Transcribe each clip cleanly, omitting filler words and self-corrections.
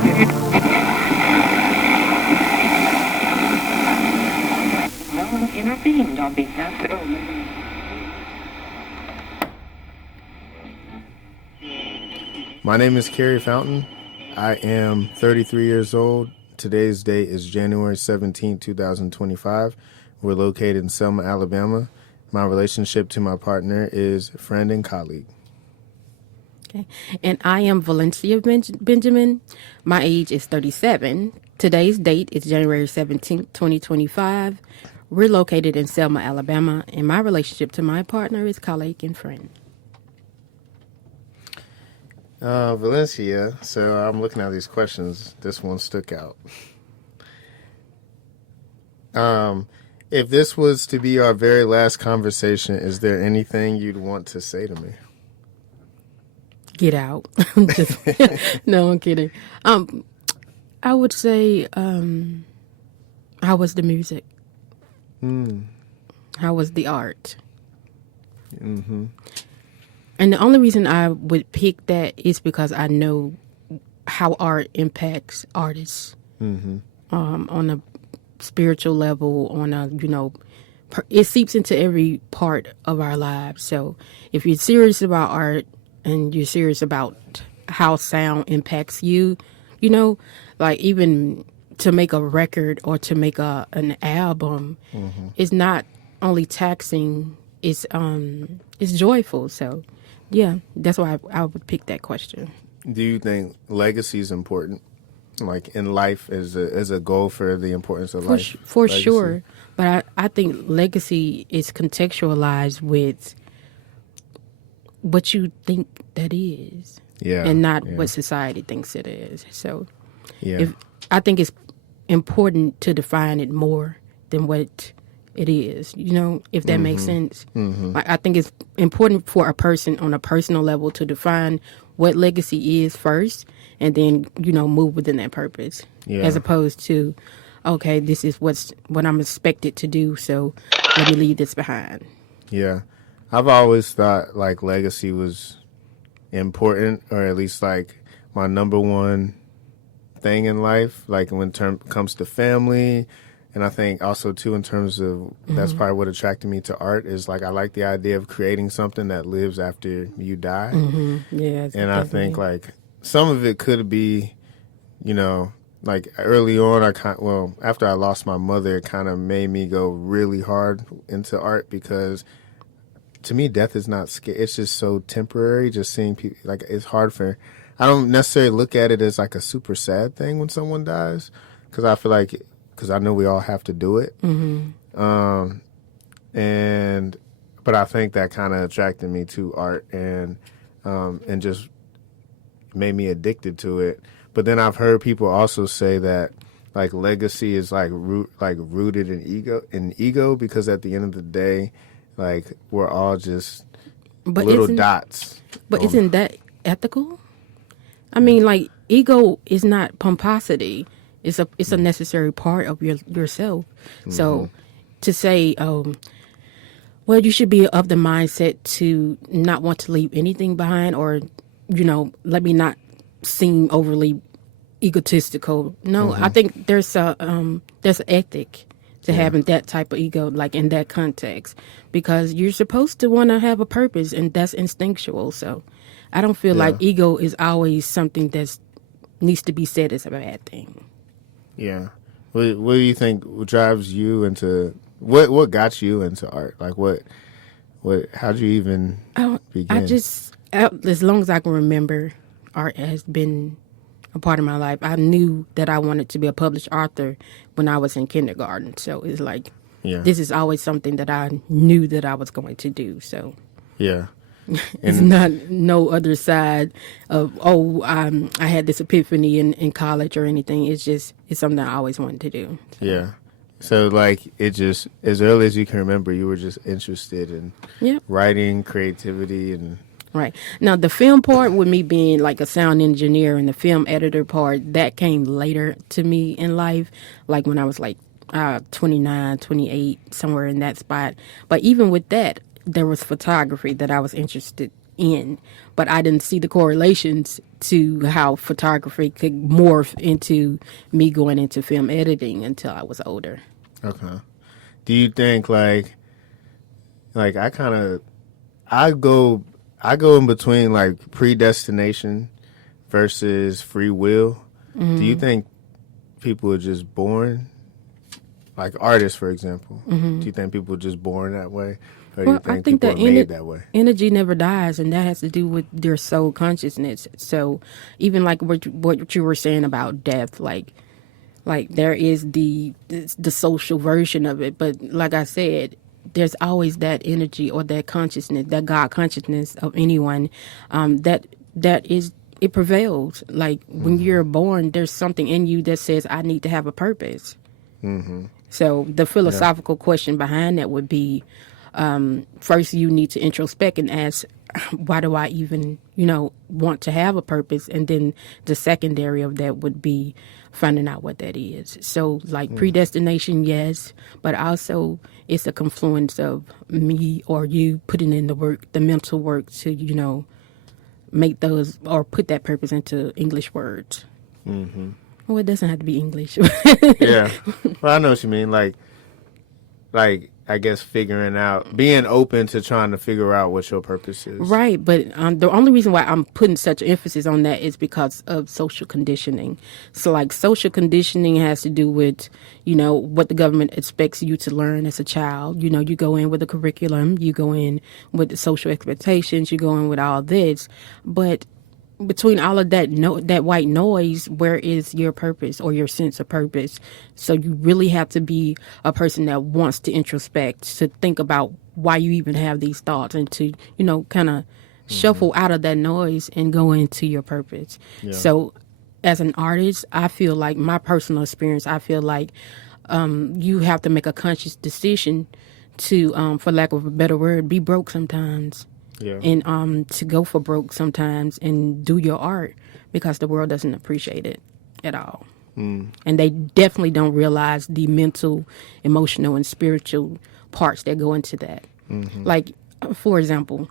No one intervened on behalf of... My name is Carey Fountain. I am 33 years old. Today's date is January 17, 2025. We're located in Selma, Alabama. My relationship to my partner is friend and colleague. Okay. And I am Valencia Benjamin. My age is 37. Today's date is January 17th, 2025. We're located in Selma, Alabama. And my relationship to my partner is colleague and friend. Valencia, so I'm looking at these questions. This one stuck out. If this was to be our very last conversation, is there anything you'd want to say to me? Get out. No, I'm kidding. I would say, how was the music? How was the art? Mm-hmm. And the only reason I would pick that is because I know how art impacts artists on a spiritual level, on a, it seeps into every part of our lives. So if you're serious about art and you're serious about how sound impacts you, like even to make a record or to make an album is not only taxing, it's joyful. So yeah, that's why I would pick that question. Do you think legacy is important, like in life, as a goal for the importance of life? For legacy? Sure. But I think legacy is contextualized with what you think that is, and not what society thinks it is. So I think it's important to define it more than what it is, if that makes sense. Like, I think it's important for a person on a personal level to define what legacy is first, and then, move within that purpose, as opposed to, okay, this is what I'm expected to do, so let me leave this behind. Yeah. I've always thought, like, legacy was important, or at least, like, my number one thing in life, like, when it comes to family. And I think also, too, in terms of, that's probably what attracted me to art, is, like, I like the idea of creating something that lives after you die. Yeah. And I think, like, some of it could be, like, early on, after I lost my mother, it kind of made me go really hard into art, because to me, death is not scary. It's just so temporary, just seeing people, like, it's hard I don't necessarily look at it as, like, a super sad thing when someone dies, because I feel like, because I know we all have to do it. But I think that kind of attracted me to art and just made me addicted to it. But then I've heard people also say that, like, legacy is rooted in ego, because at the end of the day, like, we're all just little dots. But isn't that ethical? I mean, like, ego is not pomposity. It's a necessary part of yourself. So to say, well, you should be of the mindset to not want to leave anything behind, or, let me not seem overly egotistical. No, I think there's an ethic to having that type of ego, like, in that context, because you're supposed to want to have a purpose, and that's instinctual. So I don't feel like ego is always something that needs to be said as a bad thing. Yeah. What do you think drives you into, what got you into art? Like, how'd you even begin? As long as I can remember, art has been a part of my life. I knew that I wanted to be a published author when I was in kindergarten. So it's like, this is always something that I knew that I was going to do. So yeah. It's not no other side of, I had this epiphany in college or anything. It's something I always wanted to do. So. Yeah. So, like, it just, as early as you can remember, you were just interested in writing, creativity, and... Right. Now, the film part, with me being like a sound engineer, and the film editor part, that came later to me in life, like when I was like 29, 28, somewhere in that spot. But even with that, there was photography that I was interested in. But I didn't see the correlations to how photography could morph into me going into film editing until I was older. Okay. Do you think like I go in between like predestination versus free will? Do you think people are just born, like artists, for example? Do you think people are just born that way, or do you think people are made that way? Energy never dies, and that has to do with their soul consciousness. So, even like what you were saying about death, like there is the social version of it, but like I said, there's always that energy or that consciousness, that God consciousness of anyone, that is, it prevails. Like when you're born, there's something in you that says, I need to have a purpose. So the philosophical question behind that would be, first you need to introspect and ask, why do I even, want to have a purpose? And then the secondary of that would be finding out what that is. So like predestination, yes, but also it's a confluence of me or you putting in the work, the mental work to, make those or put that purpose into English words. Well, it doesn't have to be English. Yeah. Well, I know what you mean. Like I guess being open to trying to figure out what your purpose is. Right, but the only reason why I'm putting such emphasis on that is because of social conditioning. So, like, social conditioning has to do with, what the government expects you to learn as a child. You go in with a curriculum, you go in with the social expectations, you go in with all this. But between all of that that white noise, where is your purpose or your sense of purpose? So you really have to be a person that wants to introspect, to think about why you even have these thoughts, and to kind of shuffle out of that noise and go into your purpose. So as an artist, I feel like, my personal experience, I feel like you have to make a conscious decision to, for lack of a better word, be broke sometimes. And to go for broke sometimes and do your art, because the world doesn't appreciate it at all. And they definitely don't realize the mental, emotional, and spiritual parts that go into that. Like, for example,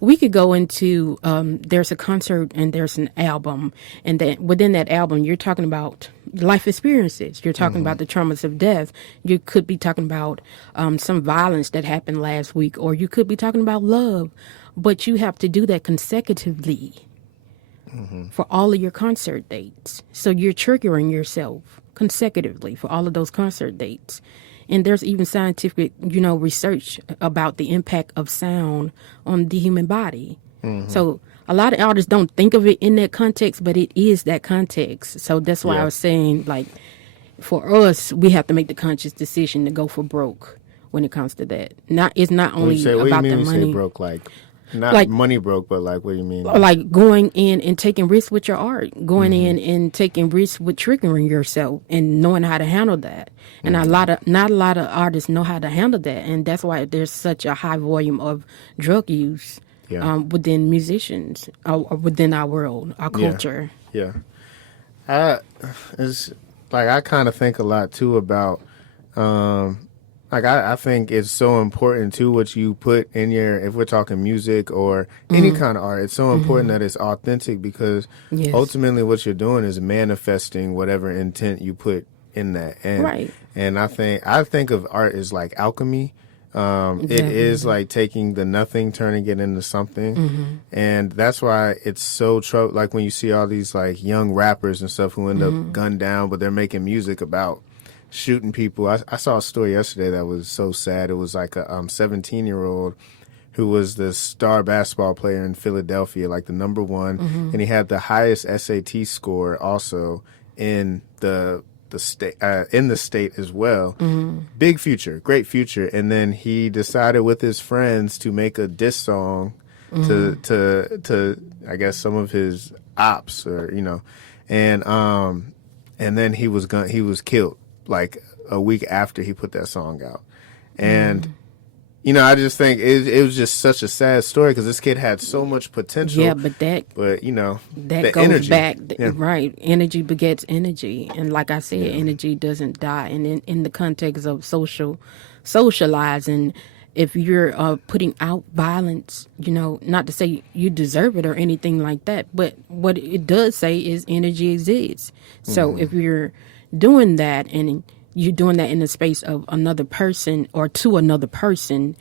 we could go into, there's a concert and there's an album, and then within that album, you're talking about life experiences. You're talking about the traumas of death. You could be talking about some violence that happened last week, or you could be talking about love. But you have to do that consecutively for all of your concert dates. So you're triggering yourself consecutively for all of those concert dates. And there's even scientific, research about the impact of sound on the human body. So a lot of artists don't think of it in that context, but it is that context. So that's why I was saying, like, for us, we have to make the conscious decision to go for broke when it comes to that. It's not only about the money. What do you mean you say broke? Like money broke, but like, what do you mean? Like going in and taking risks with your art, going in and taking risks with triggering yourself and knowing how to handle that. And not a lot of artists know how to handle that, and that's why there's such a high volume of drug use within musicians or within our world, our culture. It's like, I kind of think a lot too about. I think it's so important too what you put in if we're talking music or any kind of art, it's so important that it's authentic, because ultimately what you're doing is manifesting whatever intent you put in that. And I think of art as like alchemy. It is like taking the nothing, turning it into something. And that's why it's so like when you see all these like young rappers and stuff who end up gunned down, but they're making music about shooting people. I saw a story yesterday that was so sad. It was like a 17-year-old who was the star basketball player in Philadelphia, like the number one, and he had the highest SAT score also in the state as well. Big future, great future. And then he decided with his friends to make a diss song to I guess some of his ops, or and then he was killed like a week after he put that song out. And I just think it was just such a sad story, because this kid had so much potential. Yeah, but that goes energy. Back, right? Energy begets energy, and like I said, energy doesn't die. And in the context of socializing, if you're putting out violence, not to say you deserve it or anything like that, but what it does say is energy exists. So if you're doing that and you're doing that in the space of another person or to another person,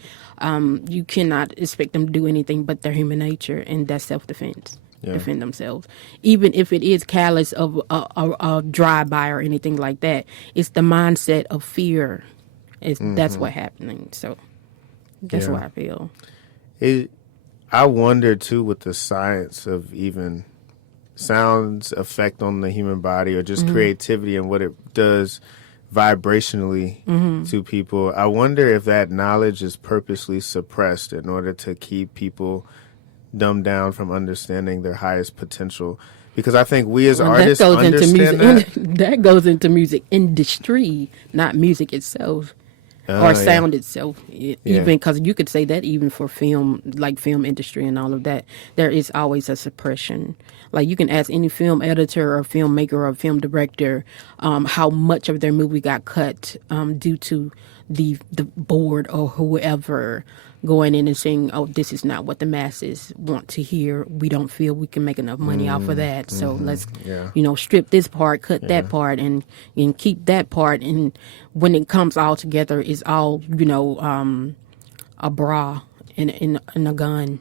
you cannot expect them to do anything but their human nature, and that's self-defense. Defend themselves, even if it is callous of a drive-by or anything like that. It's the mindset of fear. That's what's happening. So that's what I feel. I wonder too, with the science of even sound's effect on the human body, or just creativity and what it does vibrationally to people. I wonder if that knowledge is purposely suppressed in order to keep people dumbed down from understanding their highest potential. Because I think we as artists understand that. That goes into music industry, not music itself. Or sound itself, even because you could say that even for film, like film industry and all of that, there is always a suppression. Like you can ask any film editor or filmmaker or film director how much of their movie got cut due to the board or whoever going in and saying, "Oh, this is not what the masses want to hear. We don't feel we can make enough money off of that. So let's, strip this part, cut that part, and keep that part." And when it comes all together, it's all a bra and a gun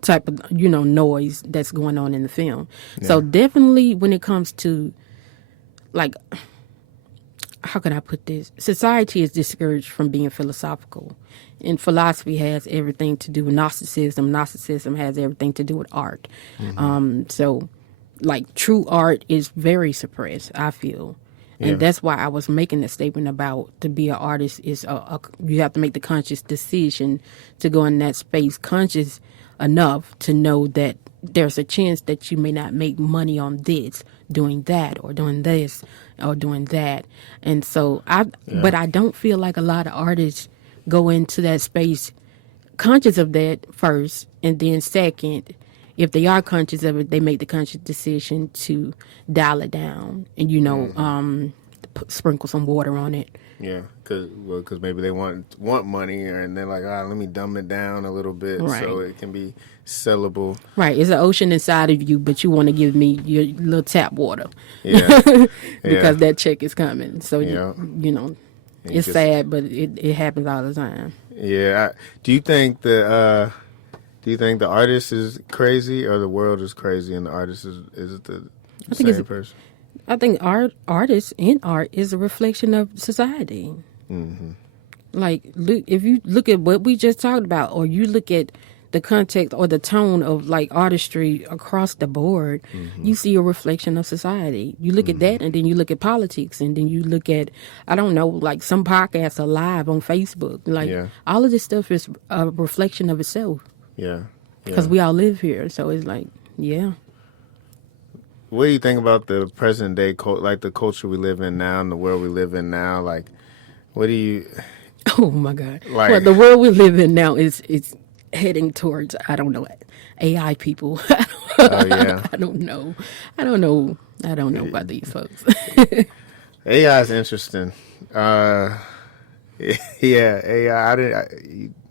type of noise that's going on in the film. So definitely, when it comes to like, how can I put this? Society is discouraged from being philosophical. And philosophy has everything to do with Gnosticism. Gnosticism has everything to do with art. So, like, true art is very suppressed, I feel. And that's why I was making the statement about to be an artist is you have to make the conscious decision to go in that space, conscious enough to know that there's a chance that you may not make money on this, doing that, or doing this, or doing that. And so but I don't feel like a lot of artists go into that space conscious of that first, and then second, if they are conscious of it, they make the conscious decision to dial it down and sprinkle some water on it. Yeah, because maybe they want money, and they're like, let me dumb it down a little bit so it can be sellable. Right, it's an ocean inside of you, but you want to give me your little tap water. Because that check is coming. So it's sad, but it happens all the time. Yeah. Do you think the artist is crazy, or the world is crazy and the artist is it the same person? I think artists in art is a reflection of society. Like, if you look at what we just talked about, or you look at the context or the tone of like artistry across the board, you see a reflection of society. You look at that, and then you look at politics, and then you look at, I don't know, like some podcasts are live on Facebook. Like all of this stuff is a reflection of itself. Because we all live here, so it's like, What do you think about the present day, like the culture we live in now and the world we live in now? Like, what do you? Oh my God! Well, the world we live in now is heading towards, I don't know, AI people. I don't know about these folks. AI is interesting. AI.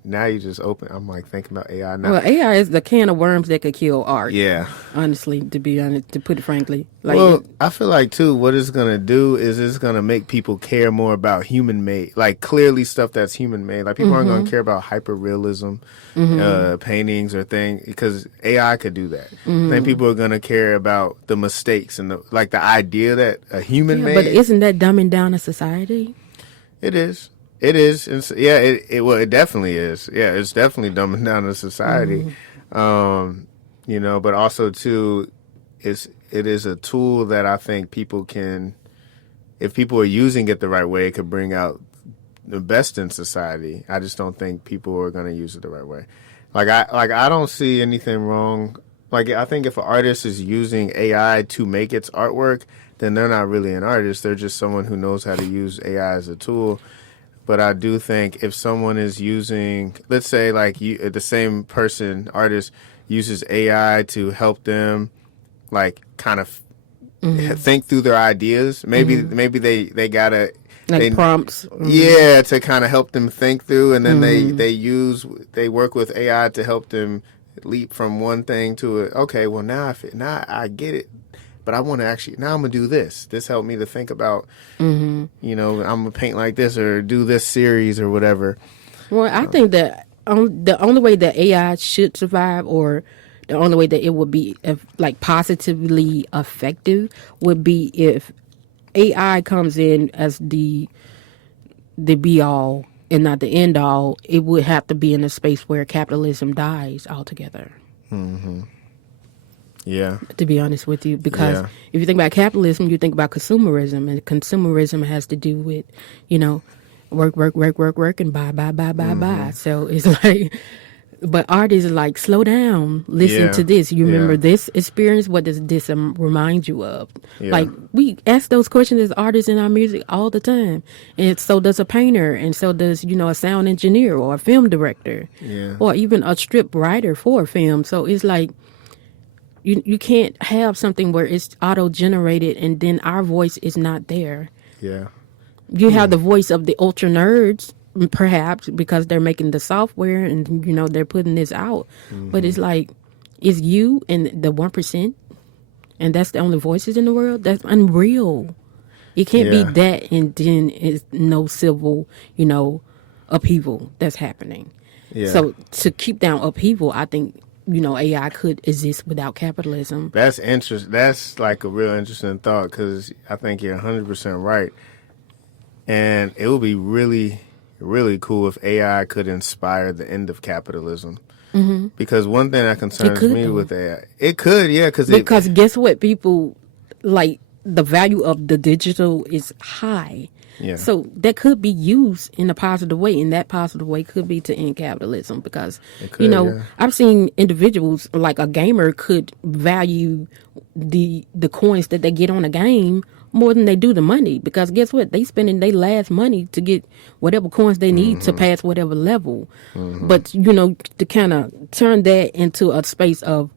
Now you just open. I'm like thinking about AI now. Well, AI is the can of worms that could kill art. Yeah. Honestly, to be honest, to put it frankly. I feel like too, what it's gonna do is it's gonna make people care more about human made, like clearly stuff that's human made. Like people aren't gonna care about hyper realism paintings or things, because AI could do that. Then people are gonna care about the mistakes and the idea that a human made. But isn't that dumbing down a society? It is. It is. It definitely is. Yeah, it's definitely dumbing down the society. But also too, it is a tool that I think people can, if people are using it the right way, it could bring out the best in society. I just don't think people are going to use it the right way. I don't see anything wrong. Like, I think if an artist is using AI to make its artwork, then they're not really an artist. They're just someone who knows how to use AI as a tool. But I do think if someone is using, let's say the same person, artist, uses AI to help them kind of think through their ideas, maybe they gotta Like prompts. Yeah, to kind of help them think through, and then they work with AI to help them leap from one thing to it. Okay, well now I get it, but I want to actually now I'm gonna do this. This helped me to think about, I'm gonna paint like this or do this series or whatever. Well, I think that the only way that AI should survive, or the only way that it would be like positively effective, would be if AI comes in as the be all and not the end all. It would have to be in a space where capitalism dies altogether. Yeah. To be honest with you, because if you think about capitalism, you think about consumerism, and consumerism has to do with, work, and buy. So it's like, but art is like, slow down, listen to this. You remember this experience? What does this remind you of? Yeah. Like, we ask those questions as artists in our music all the time. And so does a painter, and so does, a sound engineer or a film director, or even a script writer for a film. So it's like, you can't have something where it's auto-generated and then our voice is not there. Yeah. You have the voice of the ultra nerds, perhaps, because they're making the software and, they're putting this out. But it's like, it's you and the 1%, and that's the only voices in the world? That's unreal. It can't be that, and then it's no civil, upheaval that's happening. Yeah. So to keep down upheaval, I think, AI could exist without capitalism. That's interesting. That's like a real interesting thought, because I think you're 100% right. And it would be really, really cool if AI could inspire the end of capitalism. Because one thing that concerns me with AI, it could, because guess what? People, like, the value of the digital is high. Yeah. So that could be used in a positive way, and that positive way could be to end capitalism, because, I've seen individuals, like a gamer could value the coins that they get on a game more than they do the money, because guess what? They spending their last money to get whatever coins they need to pass whatever level. But, to kind of turn that into a space of,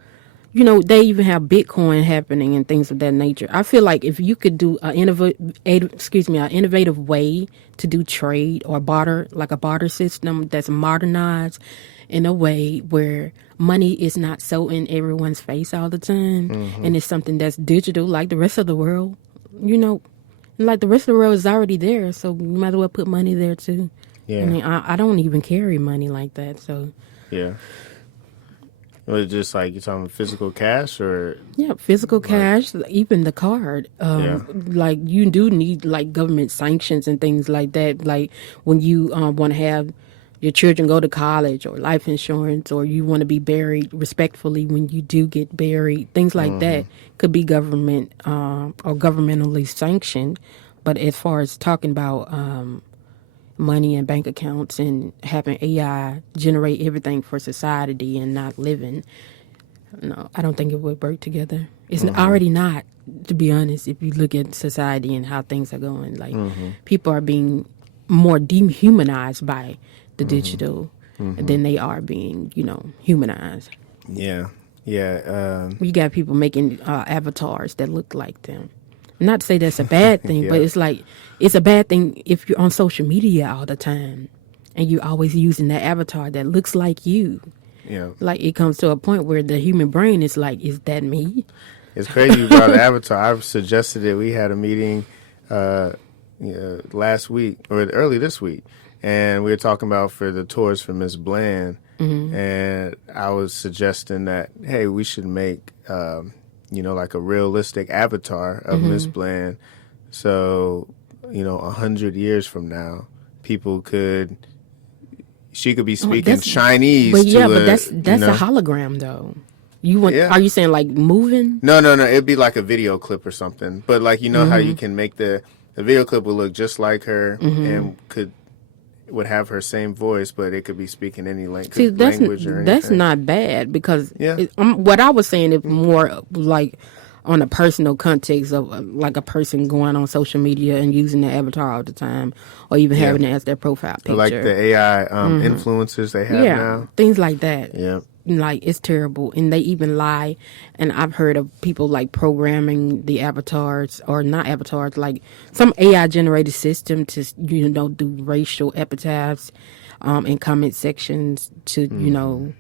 they even have Bitcoin happening and things of that nature. I feel like if you could do an innovative way to do trade or barter, like a barter system that's modernized in a way where money is not so in everyone's face all the time, and it's something that's digital like the rest of the world, like the rest of the world is already there, so you might as well put money there too. Yeah. I mean, I don't even carry money like that, so. Yeah. Was it just like you're talking physical cash, or? Yeah, physical cash, even the card. Like, you do need like government sanctions and things like that. Like when you want to have your children go to college, or life insurance, or you want to be buried respectfully when you do get buried, things like that could be government or governmentally sanctioned. But as far as talking about money and bank accounts and having AI generate everything for society and not living, no, I don't think it would work together. It's already not, to be honest. If you look at society and how things are going, like people are being more dehumanized by the digital than they are being, humanized. Yeah. You got people making avatars that look like them. Not to say that's a bad thing, but it's like, it's a bad thing if you're on social media all the time and you're always using that avatar that looks like you. Yeah. Like, it comes to a point where the human brain is like, is that me? It's crazy you brought avatar. I've suggested it. We had a meeting last week, or early this week, and we were talking about for the tours for Miss Bland, and I was suggesting that, hey, we should make like a realistic avatar of Miss Bland, so 100 years from now, she could be speaking Chinese. But but that's a hologram though. You want? Are you saying like moving? No. It'd be like a video clip or something. But like how you can make the video clip would look just like her and would have her same voice, but it could be speaking any language or anything. That's not bad, because what I was saying is more like on a personal context of like a person going on social media and using their avatar all the time, or even having it as their profile picture. Like the AI influencers they have now. Things like that. Yeah. Like, it's terrible. And they even lie. And I've heard of people like programming the avatars, or not avatars, like some AI generated system to, do racial epithets in comment sections to,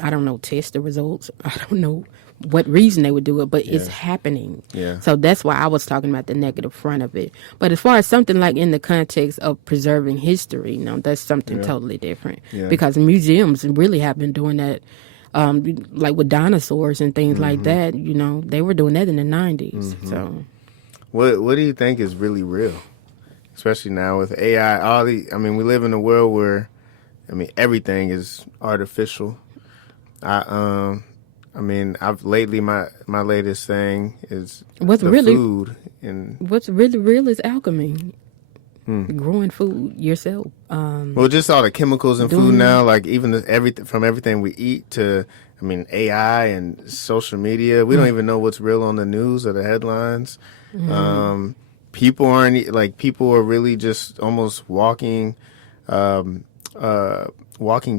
I don't know, test the results. I don't know what reason they would do it, but it's happening. Yeah. So that's why I was talking about the negative front of it. But as far as something like in the context of preserving history, that's something totally different. Yeah. Because museums really have been doing that, like with dinosaurs and things like that. They were doing that in the 90s. So, What do you think is really real? Especially now with AI, we live in a world where, everything is artificial. I've lately my latest thing is food, and what's really real is alchemy. Growing food yourself. Just all the chemicals in food now, like even everything we eat to, AI and social media. We don't even know what's real on the news or the headlines. People are really just almost walking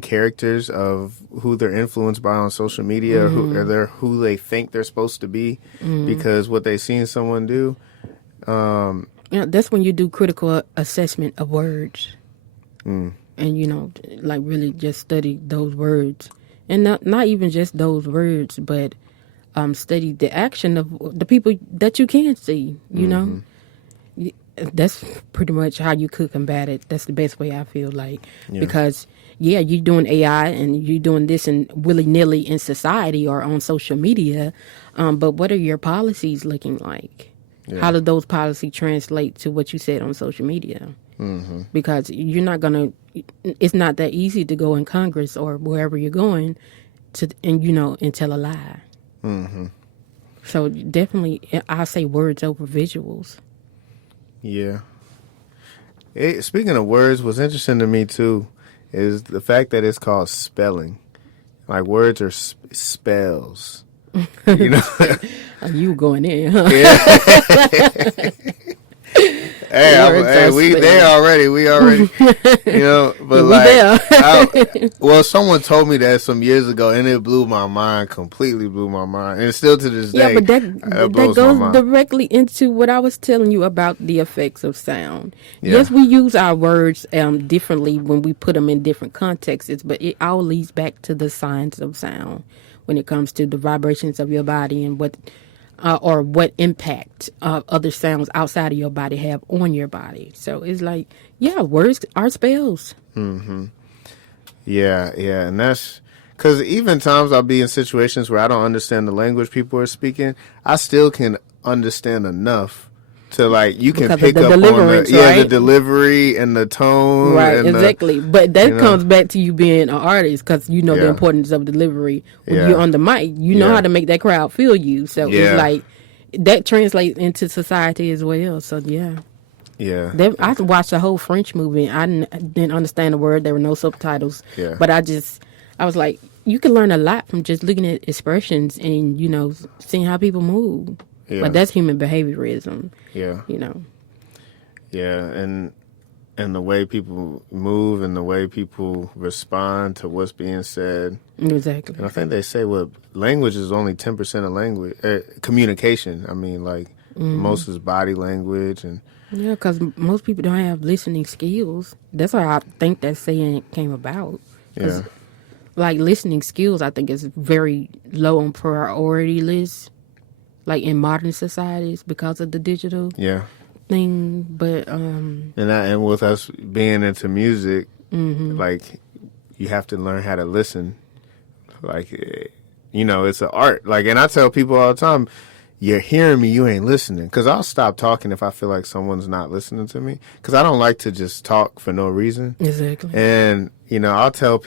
characters of who they're influenced by on social media, or who they think they're supposed to be because what they seen someone do. That's when you do critical assessment of words, and like really just study those words, and not even just those words, but study the action of the people that you can see. That's pretty much how you could combat it. That's the best way, I feel like, because you're doing AI and you're doing this in willy-nilly in society or on social media, but what are your policies looking like? How do those policies translate to what you said on social media? Because you're not it's not that easy to go in Congress or wherever you're going and tell a lie. So definitely, I say words over visuals. Yeah. Speaking of words, what's interesting to me too is the fact that it's called spelling. Like, words are spells. You going in, huh? Yeah. We already, but someone told me that some years ago, and it completely blew my mind, and still to this day. Yeah, but that goes directly into what I was telling you about the effects of sound. Yeah. Yes, we use our words differently when we put them in different contexts, but it all leads back to the science of sound when it comes to the vibrations of your body and what impact other sounds outside of your body have on your body. So it's like, words are spells. Yeah, and that's because even times I'll be in situations where I don't understand the language people are speaking, I still can understand enough to, like, you can pick up on the delivery and the tone. Right, exactly. But that comes back to you being an artist, because the importance of delivery. When you're on the mic, you know how to make that crowd feel you. So it's like, that translates into society as well. So, yeah. I watched the whole French movie. I didn't understand the word. There were no subtitles. Yeah. But I was like, you can learn a lot from just looking at expressions and, seeing how people move. Yeah. But that's human behaviorism. Yeah. Yeah, and the way people move and the way people respond to what's being said. Exactly. And I think they say language is only 10% of language communication. Most is body language and. Yeah, because most people don't have listening skills. That's why I think that saying came about. Yeah. Like, listening skills, I think, is very low on priority lists. Like, in modern societies, because of the digital thing, but and with us being into music, like, you have to learn how to listen. Like, it's an art. Like, and I tell people all the time, you're hearing me, you ain't listening. Because I'll stop talking if I feel like someone's not listening to me. Because I don't like to just talk for no reason. Exactly. And I'll tell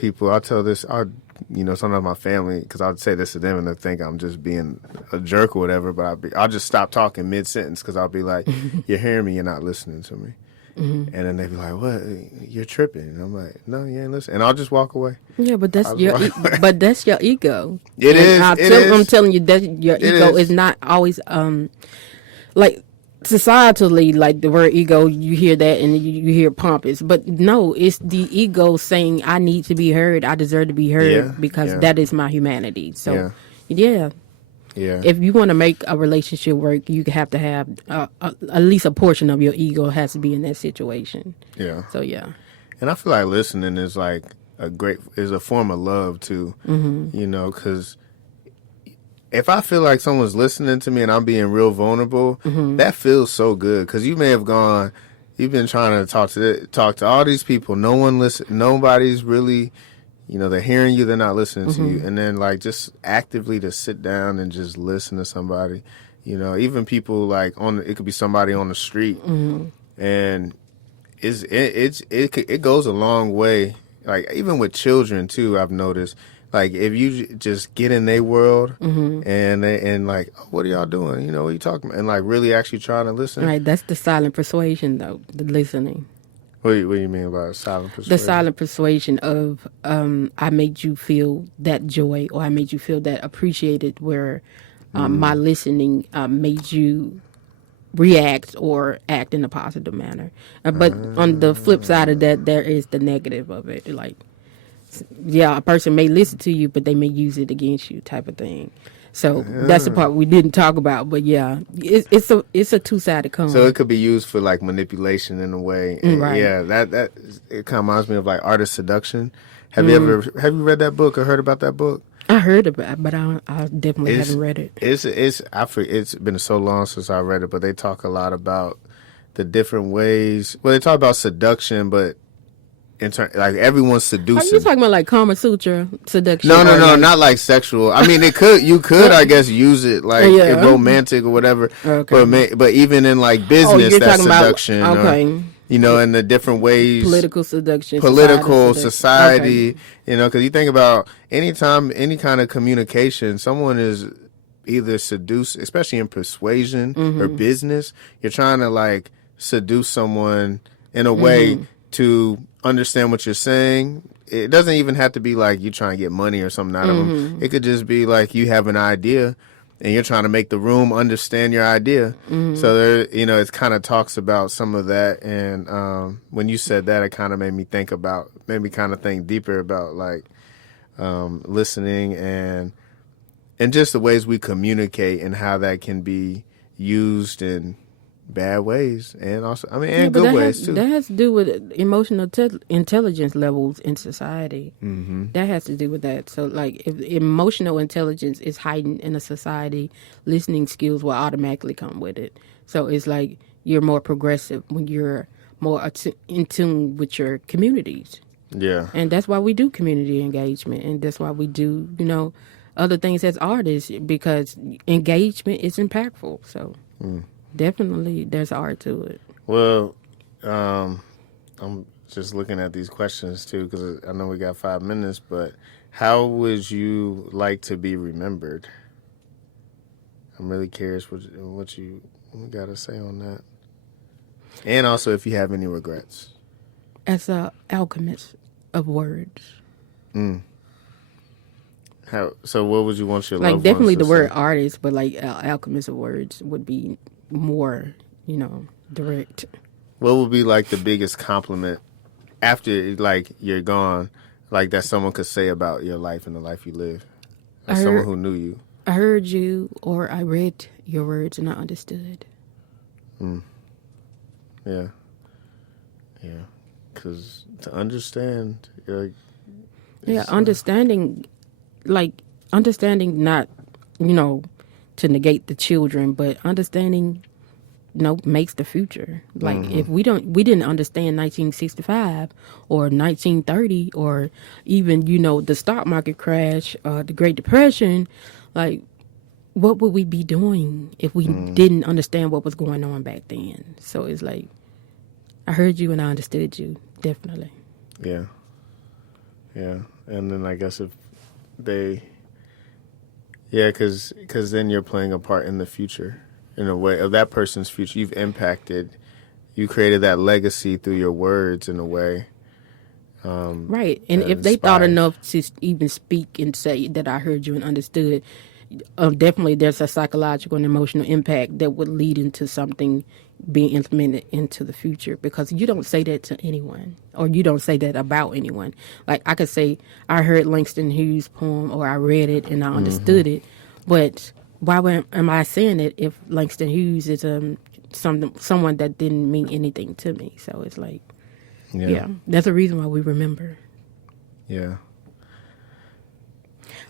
sometimes my family, because I'll say this to them and they think I'm just being a jerk or whatever, but I'll just stop talking mid-sentence because I'll be like, you're hearing me, you're not listening to me. And then they be like, "What? You're tripping?" And I'm like, "No, you ain't listening." And I'll just walk away. Yeah, but that's I'll just your walk away. but that's your ego. It is. I'm telling you that your ego is not always like societally, like the word ego, you hear that and you hear pompous, but no, it's the ego saying I need to be heard, I deserve to be heard because that is my humanity. So yeah. If you want to make a relationship work, you have to have at least a portion of your ego has to be in that situation. Yeah. So yeah. And I feel like listening is like is a form of love too. You know, because if I feel like someone's listening to me and I'm being real vulnerable, that feels so good. Because you may have you've been trying to talk to all these people. No one nobody's really, they're hearing you, they're not listening to you. And then like just actively to sit down and just listen to somebody, even people like it could be somebody on the street, and it goes a long way. Like even with children too, I've noticed. Like if you just get in their world and like, oh, what are y'all doing? What are you talking about? And like really actually trying to listen. Right, that's the silent persuasion though, the listening. What do you mean by silent persuasion? The silent persuasion of I made you feel that joy, or I made you feel that appreciated, where my listening made you react or act in a positive manner. But on the flip side of that, there is the negative of it. Like, yeah, a person may listen to you, but they may use it against you, type of thing. So that's the part we didn't talk about, but yeah, it's a two-sided coin. So it could be used for like manipulation in a way. And right. Yeah, that it kind of reminds me of like art of seduction. Have you read that book or heard about that book? I heard about it, but I definitely haven't read it. It's been so long since I read it, but they talk a lot about the different ways. Well, they talk about seduction, but like everyone's seducing. Are you talking about like Kama Sutra seduction? No, not like sexual. I mean, you could, I guess, use it like romantic or whatever. Okay. But even in like business, that's seduction. Okay. In the different ways. Political seduction. Society. Okay. Because you think about any kind of communication, someone is either seduced, especially in persuasion or business. You're trying to like seduce someone in a way to understand what you're saying. It doesn't even have to be like you trying to get money or something out of them. It could just be like you have an idea and you're trying to make the room understand your idea. So there, it kind of talks about some of that. And when you said that, it kind of made me think deeper about like listening and just the ways we communicate and how that can be used in bad ways and also good ways too. That has to do with emotional intelligence levels in society. That has to do with that. So like if emotional intelligence is heightened in a society, listening skills will automatically come with it. So it's like you're more progressive when you're more in tune with your communities. Yeah. And that's why we do community engagement, and that's why we do other things as artists, because engagement is impactful. So definitely, there's art to it. Well, I'm just looking at these questions, too, because I know we got 5 minutes, but how would you like to be remembered? I'm really curious what you got to say on that. And also, if you have any regrets. As an alchemist of words. So what would you want your loved ones definitely to the word say? artist, but like alchemist of words would be more, direct. What would be like the biggest compliment after like you're gone, like that someone could say about your life and the life you live? Someone who knew you. I heard you, or I read your words and I understood. Yeah. Because to understand, understanding not, to negate the children, but understanding, makes the future. Like if we didn't understand 1965 or 1930 or even, the stock market crash, the Great Depression, like what would we be doing if we didn't understand what was going on back then? So it's like, I heard you and I understood you, definitely. Yeah. And then I guess if they, because then you're playing a part in the future, in a way, of that person's future. You've impacted, you created that legacy through your words in a way. Right. And That if they thought inspires. enough to even speak and say that I heard you and understood, definitely there's a psychological and emotional impact that would lead into something being implemented into the future, because you don't say that to anyone, or you don't say that about anyone. Like I could say I heard Langston Hughes' poem, or I read it and I understood it, but am I saying it if Langston Hughes is someone that didn't mean anything to me? So it's like, yeah, that's the reason why we remember. Yeah.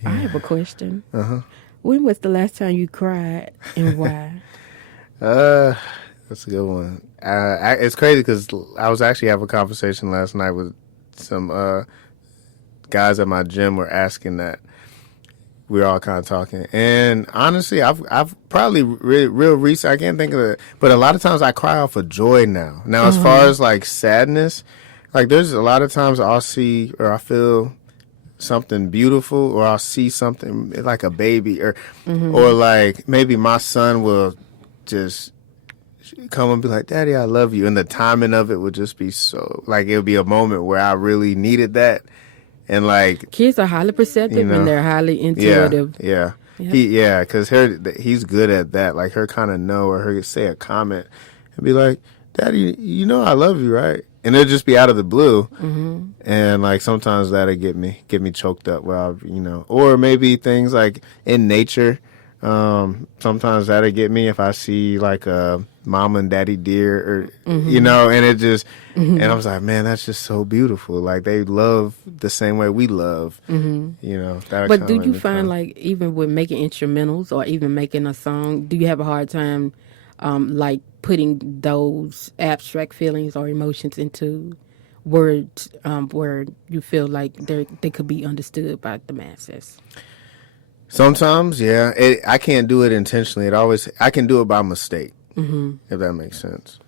I have a question. Uh-huh. When was the last time you cried and why? That's a good one. It's crazy because I was actually having a conversation last night with some guys at my gym. Were asking that. We were all kind of talking, and honestly, I've probably real recent. I can't think of it, but a lot of times I cry off of joy now. Now, as far as like sadness, like there's a lot of times I'll see or I feel something beautiful, or I'll see something like a baby, or like maybe my son will just come and be like, "Daddy, I love you," and the timing of it would just be so like it would be a moment where I really needed that, and like Kids are highly perceptive and they're highly intuitive. yeah, Yep. because he's good at that. Like her kind of know, or her say a comment and be like, "Daddy, you know I love you, right?" And it'll just be out of the blue, and like sometimes that'll get me choked up. Well, or maybe things like in nature. Sometimes that'll get me if I see like a mama and daddy deer, or and it just and I was like, man, that's just so beautiful. Like they love the same way we love. But do you find like even with making instrumentals or even making a song, do you have a hard time like putting those abstract feelings or emotions into words where you feel like they could be understood by the masses? Sometimes, yeah. I can't do it intentionally. I can do it by mistake, if that makes sense.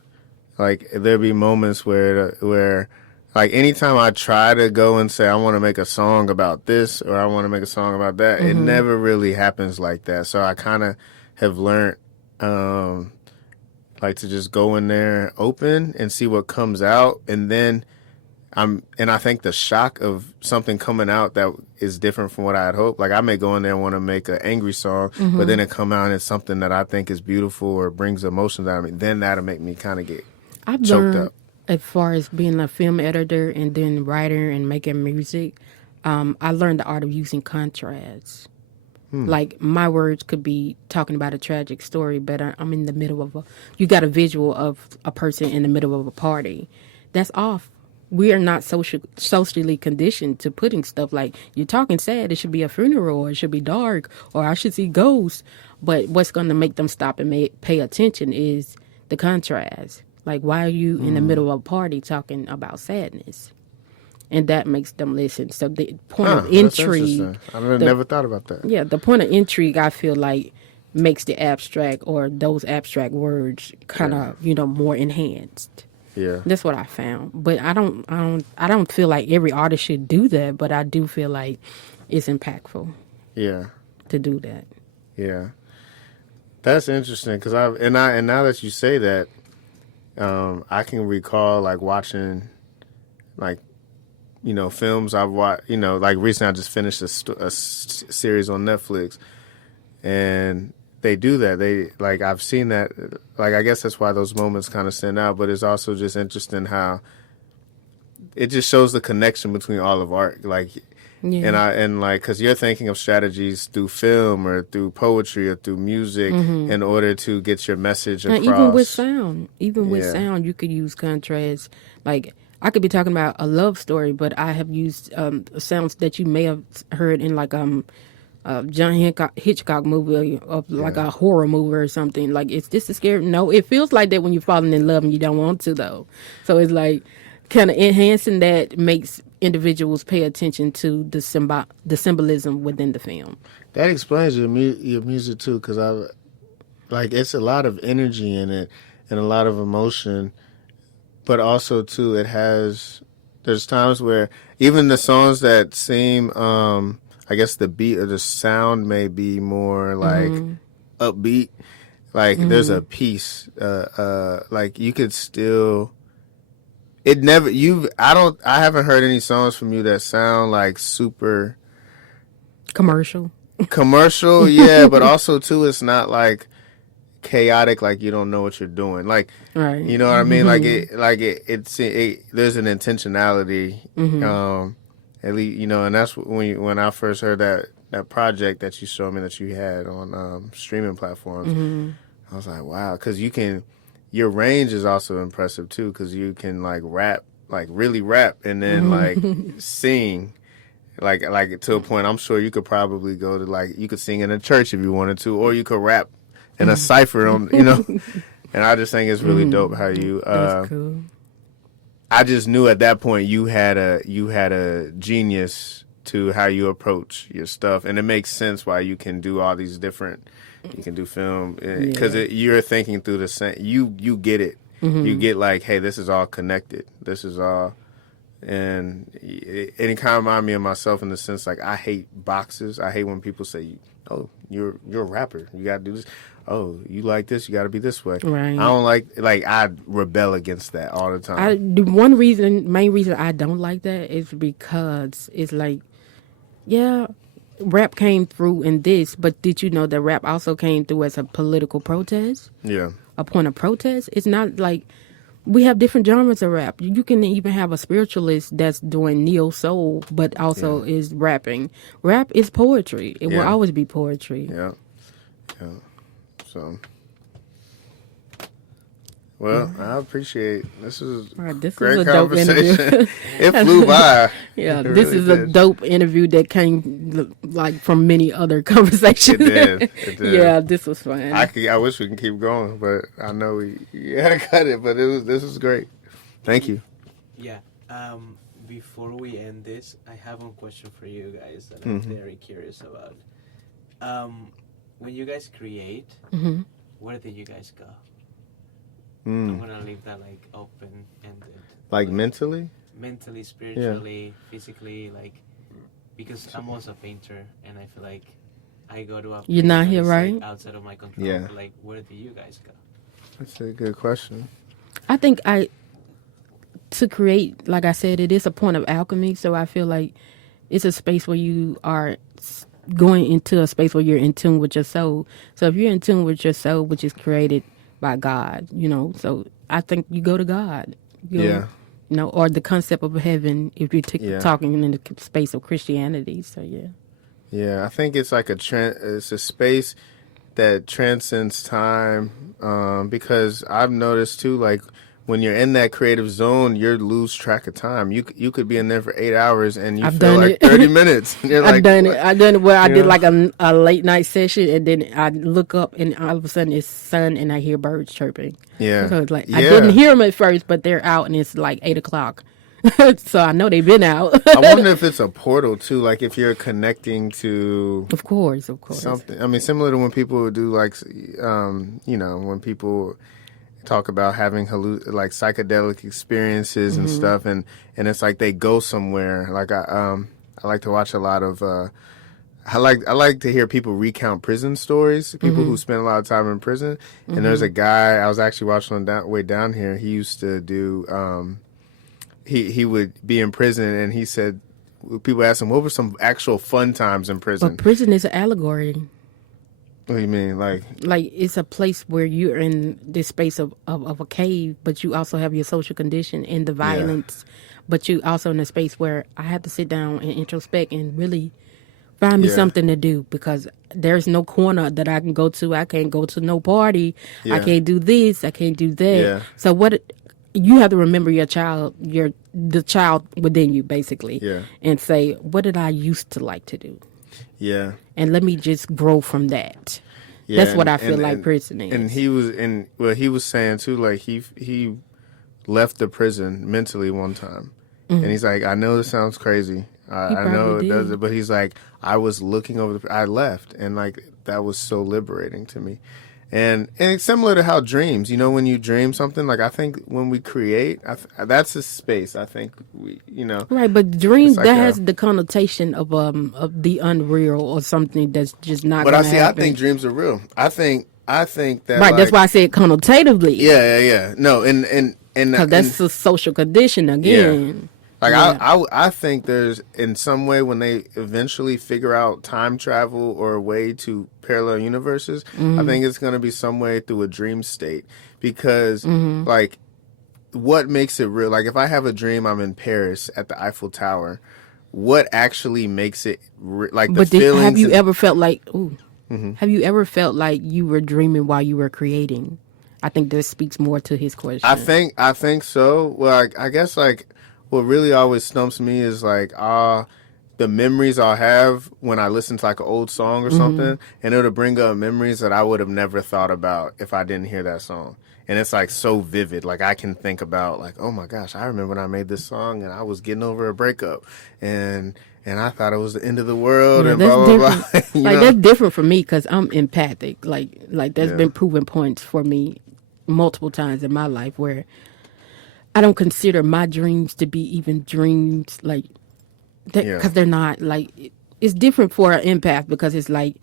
Like there be moments where, like anytime I try to go and say I want to make a song about this or I want to make a song about that, it never really happens like that. So I kind of have learned, like to just go in there open and see what comes out, and then I think the shock of something coming out that is different from what I had hoped. Like I may go in there and want to make an angry song, but then it come out and it's something that I think is beautiful or brings emotions out of me. Then that'll make me kind of get I've choked learned up. as far as being a film editor and then writer and making music, I learned the art of using contrasts. Like my words could be talking about a tragic story, but I'm in the middle of you got a visual of a person in the middle of a party. That's off. We are not socially conditioned to putting stuff like, you're talking sad, it should be a funeral, or it should be dark, or I should see ghosts. But what's going to make them stop and pay attention is the contrast. Like, why are you in the middle of a party talking about sadness? And that makes them listen. So the point of That's intrigue. interesting. I never thought about that. Yeah, the point of intrigue, I feel like, makes the abstract or those abstract words kind of, more enhanced. Yeah. That's what I found. But I don't feel like every artist should do that, but I do feel like it's impactful Yeah. to do that. Yeah. That's interesting because and now that you say that, I can recall like watching, like, films I've watched. Like recently I just finished a series on Netflix, and they do that. They like I've seen that. Like I guess that's why those moments kind of stand out. But it's also just interesting how it just shows the connection between all of art. Like. Yeah. And like, because you're thinking of strategies through film or through poetry or through music in order to get your message across. Even with sound, you could use contrast. Like, I could be talking about a love story, but I have used sounds that you may have heard in like John Hitchcock movie of like a horror movie or something. Like, is this a scary? No, it feels like that when you're falling in love and you don't want to though. So it's like kind of enhancing that makes individuals pay attention to the symbolism within the film. That explains your music too, because it's a lot of energy in it and a lot of emotion, but also too there's times where even the songs that seem I guess the beat or the sound may be more like upbeat. Like there's a piece, like you could still. It never I haven't heard any songs from you that sound like super Commercial. commercial, yeah, but also too it's not like chaotic, like you don't know what you're doing. Like Right. you know what I mean? It there's an intentionality. At least and that's when I first heard that project that you showed me that you had on streaming platforms. I was like, wow, because your range is also impressive too, because you can like rap, like really rap, and then like sing, like to a point. I'm sure you could probably go to you could sing in a church if you wanted to, or you could rap in a cipher And I just think it's really dope how you. That's cool. I just knew at that point you had a genius to how you approach your stuff, and it makes sense why you can do all these different. You can do film because you're thinking through the same. You get it. You get like, hey, this is all connected. This is all, and it kind of reminds me of myself in the sense like I hate boxes. I hate when people say, "Oh, you're a rapper. You got to do this. Oh, you like this. You got to be this way." Right. I don't like I rebel against that all the time. The main reason I don't like that is because it's like, yeah. Rap came through in this, but did you know that rap also came through as a political protest? Yeah. A point of protest? It's not like we have different genres of rap. You can even have a spiritualist that's doing neo soul, but also is rapping. Rap is poetry. It will always be poetry. Yeah. Yeah. So. Well, I appreciate this is This great is a dope conversation. interview. It flew by. Yeah, It this really is a did. dope interview that came like from many other conversations. It did. It did. Yeah, this was fun. I wish we can keep going, but I know we had to cut it. But this was great. Thank you. Yeah. Before we end this, I have one question for you guys that I'm very curious about. When you guys create, where did you guys go? I'm gonna leave that like open ended. Like mentally? Mentally, spiritually, physically, because I'm also a painter and I feel like I go to a You're place not that here, is, right? outside of my control. Yeah. But, where do you guys go? That's a good question. I think to create, like I said, it is a point of alchemy. So I feel like it's a space where you are going into a space where you're in tune with your soul. So if you're in tune with your soul, which is created by God, so I think you go to God. Or the concept of heaven if you're talking in the space of Christianity. So yeah. Yeah, I think it's like it's a space that transcends time, because I've noticed too, like when you're in that creative zone, you lose track of time. You could be in there for 8 hours and you feel like 30 minutes. And you're I've done it. I've done it where I did know? like a late night session, and then I look up, and all of a sudden it's sun, and I hear birds chirping. Yeah. So it's like I didn't hear them at first, but they're out, and it's like 8:00. So I know they've been out. I wonder if it's a portal too, like if you're connecting to Of course. something. I mean, similar to when people do when people talk about having psychedelic experiences and stuff, and it's like they go somewhere. Like I like to watch a lot of. I like to hear people recount prison stories. People who spend a lot of time in prison. And there's a guy I was actually watching on way down here. He used to do. He would be in prison, and he said, people asked him, what were some actual fun times in prison? But prison is an allegory. What do you mean? Like it's a place where you're in this space of a cave, but you also have your social condition and the violence, but you also in a space where I have to sit down and introspect and really find me something to do, because there's no corner that I can go to. I can't go to no party. I can't do this. I can't do that. Yeah. So you have to remember your child, the child within you, basically, and say, what did I used to like to do? Yeah. And let me just grow from that. Yeah, That's what I feel like prison is. And he was saying too, like he left the prison mentally one time, and he's like, I know this sounds crazy, I know it does, but he's like, I was looking over I left, and like that was so liberating to me. And it's similar to how dreams, when you dream something, like I think when we create, that's a space. I think right. But dreams like that has the connotation of the unreal or something that's just not. But I think dreams are real. I think I think that Right, that's why I said connotatively. Yeah. No, and Because that's a social condition again. Like Yeah. I think there's in some way when they eventually figure out time travel or a way to parallel universes, I think it's going to be some way through a dream state because like what makes it real? Like if I have a dream I'm in Paris at the Eiffel Tower, what actually makes it like the But feelings? have you ever felt like? Ooh, have you ever felt like you were dreaming while you were creating? I think this speaks more to his question. I think so. Well, I guess like what really always stumps me is like the memories I'll have when I listen to like an old song or something, and it'll bring up memories that I would have never thought about if I didn't hear that song. And it's like so vivid. Like I can think about like, oh my gosh, I remember when I made this song and I was getting over a breakup and I thought it was the end of the world and that's blah blah different. blah. Like that's different for me because I'm empathic. Like there's Yeah. been proven points for me multiple times in my life where I don't consider my dreams to be even dreams, like that, Yeah. because they're not like it's different for an empath because it's like,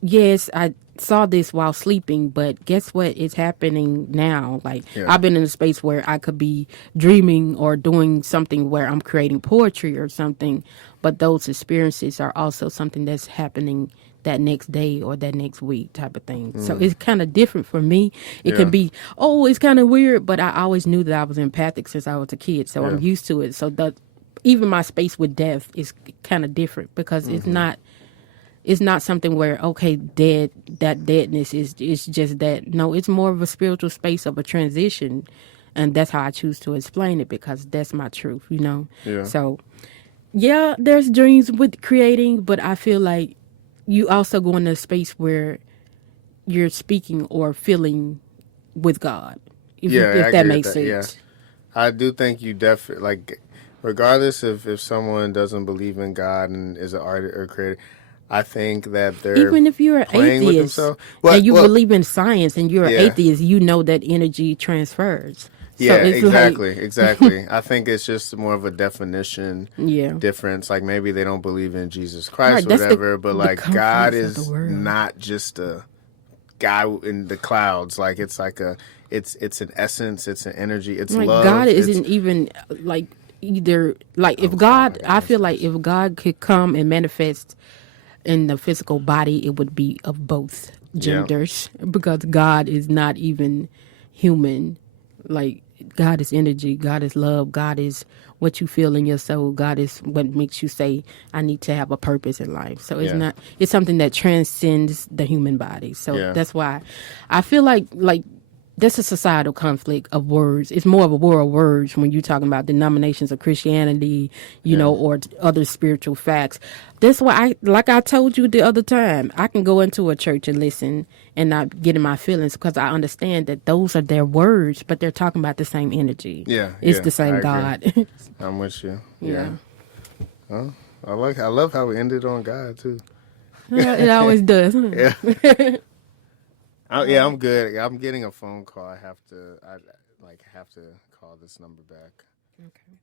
yes, I saw this while sleeping, but guess what? It's happening now. Like Yeah. I've been in a space where I could be dreaming or doing something where I'm creating poetry or something, but those experiences are also something that's happening that next day or that next week type of thing. So it's kind of different for me. It Yeah. can be, oh, it's kind of weird, but I always knew that I was empathic since I was a kid. So Yeah. I'm used to it. So that even my space with death is kind of different because it's not something where, okay, that deadness is just that. No, it's more of a spiritual space of a transition. And that's how I choose to explain it because that's my truth, you know? Yeah. So, yeah, there's dreams with creating, but I feel like you also go into a space where you're speaking or feeling with God, if I that agree makes with that, sense. I do think you definitely like, regardless if someone doesn't believe in God and is an artist or creator, I think that they're Even if you're an playing with atheist themselves. and you believe in science and you're an Yeah. atheist, you know that energy transfers. Yeah, so it's exactly. I think it's just more of a definition Yeah. difference. Like maybe they don't believe in Jesus Christ Right, or that's the- whatever, but the like God confluence of is the world. not just a guy in the clouds. Like it's like it's an essence, it's an energy, it's Like love. God it's- isn't even like either like if God, I feel like if God could come and manifest in the physical body, it would be of both genders because God is not even human. Like God is energy, God is love, God is what you feel in your soul, God is what makes you say, I need to have a purpose in life. So it's not, it's something that transcends the human body. So that's why I feel like that's a societal conflict of words. It's more of a war of words when you're talking about denominations of Christianity, you know, or other spiritual facts. That's why like I told you the other time, I can go into a church and listen and not get in my feelings because I understand that those are their words, but they're talking about the same energy. It's the same I God. agree. I'm with you. Yeah. Well, I love how we ended on God too. It always does. Yeah. I'm good. I'm getting a phone call. I have to call this number back. Okay.